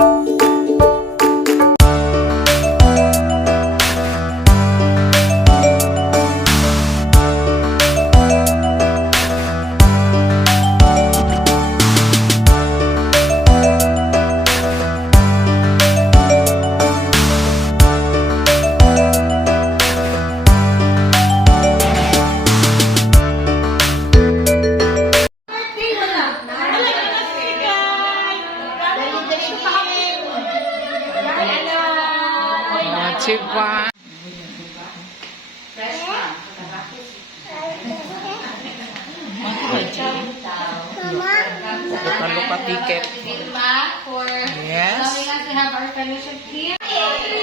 Oh, diba? Wow. Lupa-lupa tiket. Yes. So we have to have our fellowship here.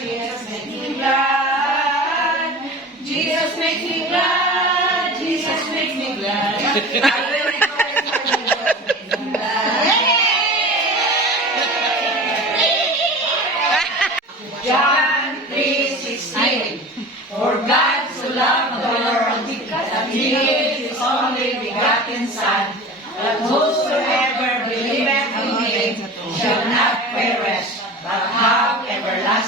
Jesus makes me glad. Jesus makes me glad. Jesus makes me glad. John 3:16 For God so loved the world that he gave his only begotten Son,